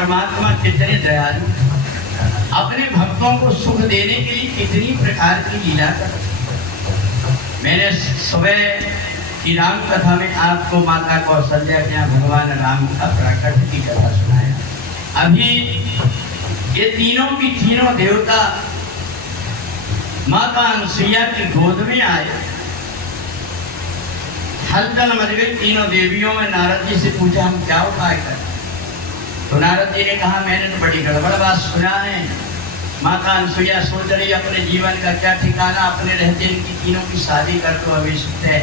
परमात्मा कितने दयालु हैं। अपने भक्तों को सुख देने के लिए कितनी प्रकार की लीला कर। मैंने सुबह की राम कथा में आपको माता कौशल्या के यहाँ भगवान राम का प्राकट्य की कथा सुनाया। अभी ये तीनों की तीनों देवता माता अनुसुईया की गोद में आए। हलचल मच गई तीनों देवियों में। नारद जी से पूछा हम क्या उपाय करें? तो नारद जी ने कहा मैंने तो बड़ी गड़बड़ बात सुना है। माता अनुसुईया सोच रही अपने जीवन का क्या ठिकाना, अपने रहते इनकी तीनों की शादी कर तो अभी है।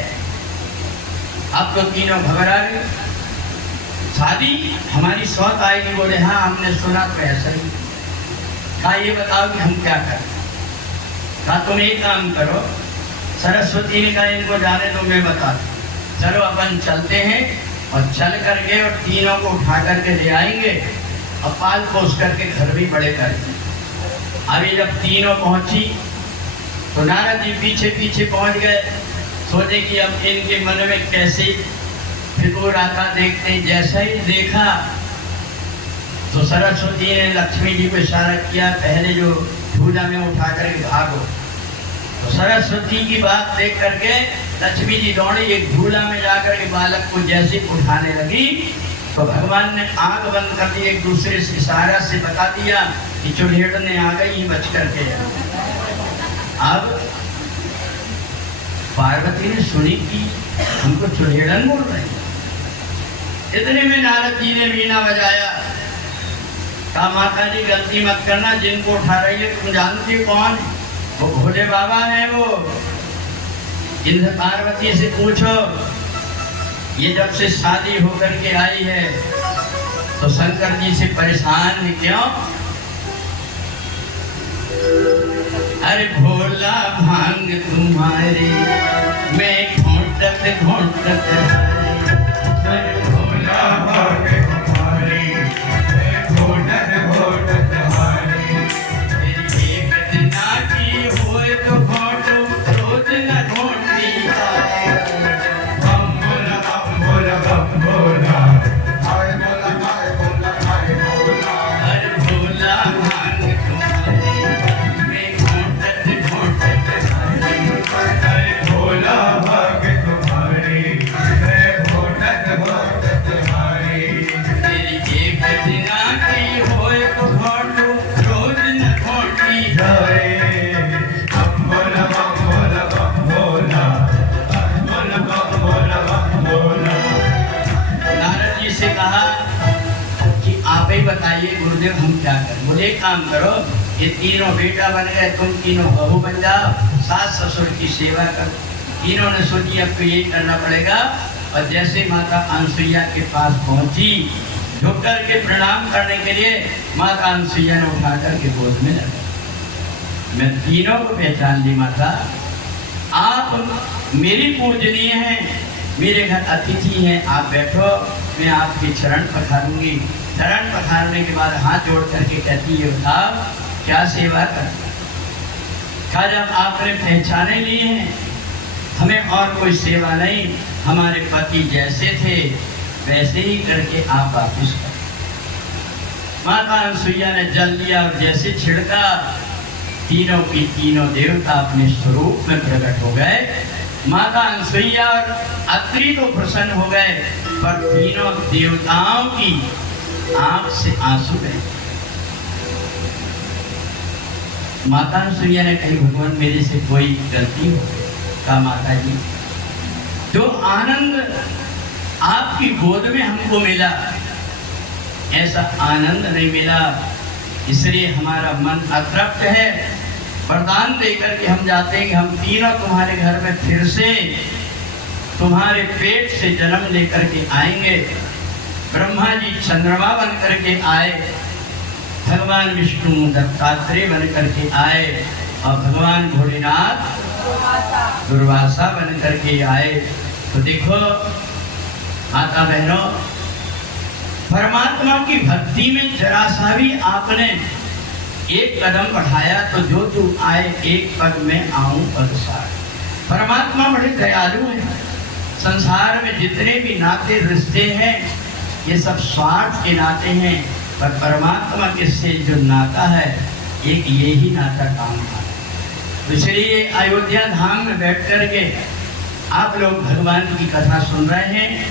अब तो तीनों घबरा गए। शादी हमारी सौत आएगी। बोले हाँ हमने सुना तो ऐसा ही। कहा ये बताओ कि हम क्या करें? कहा तुम एक काम करो। सरस्वती ने कहा इनको जाने दो, मैं बता दूं। चलो अपन चलते हैं और चल करके और तीनों को उठा करके ले आएंगे और पाल पोस करके घर भी बड़े करेंगे। अभी जब तीनों पहुंची तो नारद जी पीछे पीछे पहुंच गए। सोचे कि अब इनके मन में कैसे फितूर आता देखते हैं। जैसा ही देखा तो सरस्वती ने लक्ष्मी जी को इशारा किया पहले जो झूला में उठा करके भागो। तो सरस्वती की बात देख करके लक्ष्मी जी दौड़ी एक झूला में जाकर के बालक को जैसे उठाने लगी तो भगवान ने आंख बंद कर दी। एक दूसरे से इशारा से बता दिया कि चुड़ैलने आ गई बच करके। अब पार्वती ने सुनी कि हमको चुड़ैलन बोल रहे हैं। इतने में नारद जी ने वीणा बजाया। कहा माता जी गलती मत करना, जिनको उठा रही है तुम जानती हो कौन? वो भोले बाबा हैं। वो इनसे पार्वती से पूछो ये जब से शादी होकर के आई है तो शंकर जी से परेशान है क्यों? अरे भोला भांग तुम्हारी मैं घोंटत घोंटत अरे भोला भांग तुम्हारी मैं घोंटत घोंटत हारी। तेरी एक दिना की होए तो घोटो रोज न घोंटी जाए। बम बोला बम बोला बम बोला हाय बोला हाय बोला हाय बोला। अरे भोला भांग तुम्हारी मैं घोंटत घोंटत हारी। अरे भोला भांग तुम्हारी मैं घोंटत घोंटत हारी। तेरी एक दिना की होए तो घोटो रोज न घोंटी जाए। नारद जी से कहा कि आप ही बताइए गुरुदेव हम क्या करें? मुझे एक काम करो, ये तीनों बेटा बन गए, तुम तीनों बहू बन जाओ, सास ससुर की सेवा करो। तीनों ने सोची अब तो यही करना पड़ेगा। और जैसे माता अनुसुईया के पास पहुंची झुक करके प्रणाम करने के लिए माता अनुसुईया ने उठा करके गोद में लगा। मैं तीनों को पहचान ली। माता आप मेरी पूजनीय हैं, मेरे घर अतिथि हैं, आप बैठो, मैं आपके चरण पखारूंगी। चरण पखारने के बाद हाथ जोड़ करके कहती है बताओ क्या सेवा कर? कहा जब आपने पहचाने लिए हैं हमें और कोई सेवा नहीं, हमारे पति जैसे थे वैसे ही करके आप वापिस कर। माता अनुसुईया ने जल लिया और जैसे छिड़का तीनों की तीनों देवता अपने स्वरूप में प्रकट हो गए। माता अनुसुईया और अत्रि तो प्रसन्न हो गए पर तीनों देवताओं की आंख से आंसू गए। माता अनुसुईया ने कही भगवान मेरे से कोई गलती हो? कहा माता जी जो आनंद आपकी गोद में हमको मिला ऐसा आनंद नहीं मिला, इसलिए हमारा मन अतृप्त है। वरदान देकर के हम जाते हैं कि हम तीनों तुम्हारे घर में फिर से तुम्हारे पेट से जन्म लेकर के आएंगे। ब्रह्मा जी चंद्रमा बन करके आए, भगवान विष्णु दत्तात्रेय बन करके आए और भगवान भोलेनाथ दुर्वासा बन करके आए। तो देखो माता बहनों परमात्मा की भक्ति में जरा सा भी आपने एक कदम बढ़ाया तो जो तू आए एक पग में आऊं पदसार। परमात्मा बड़े दयालु हैं। संसार में जितने भी नाते रिश्ते हैं ये सब स्वार्थ के नाते हैं। पर परमात्मा के से जो नाता है, एक यही नाता काम का। इसलिए अयोध्या धाम में बैठ कर के आप लोग भगवान की कथा सुन रहे हैं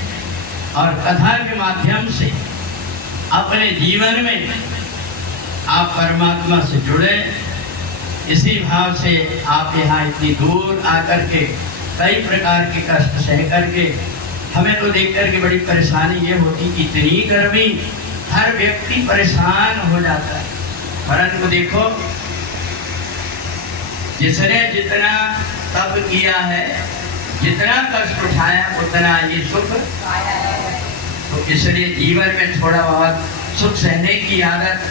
और कथा के माध्यम से अपने जीवन में आप परमात्मा से जुड़े। इसी भाव से आप यहाँ इतनी दूर आकर के कई प्रकार के कष्ट सह करके, हमें तो देख करके बड़ी परेशानी ये होती कि इतनी गर्मी, हर व्यक्ति परेशान हो जाता है। परंतु देखो, जिसने जितना तप किया है, जितना कष्ट उठाया, उतना ये सुख पाया है। तो इसलिए जीवन में थोड़ा बहुत सुख सहने की आदत।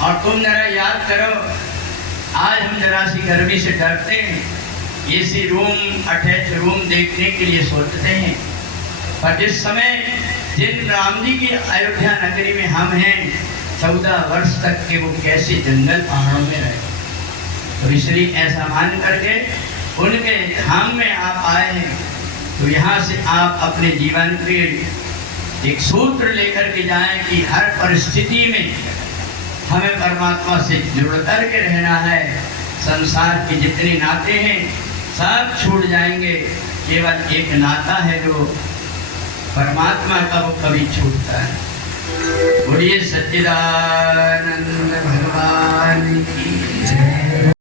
और तुम जरा याद करो, आज हम जरा सी गर्मी से डरते हैं, एसी रूम, अटैच रूम देखने के लिए सोचते हैं। पर जिस समय जिन राम जी की अयोध्या नगरी में हम हैं, 14 वर्ष तक के वो कैसे जंगल पहाड़ों में रहे। तो इसलिए ऐसा मान करके उनके धाम में आप आए हैं। तो यहाँ से आप अपने जीवन के एक सूत्र लेकर के जाएं कि हर परिस्थिति में हमें परमात्मा से जुड़ कर के रहना है। संसार के जितने नाते हैं सब छूट जाएंगे, केवल एक नाता है जो परमात्मा का, वो कभी छूटता है। बोलिए सच्चिदानंद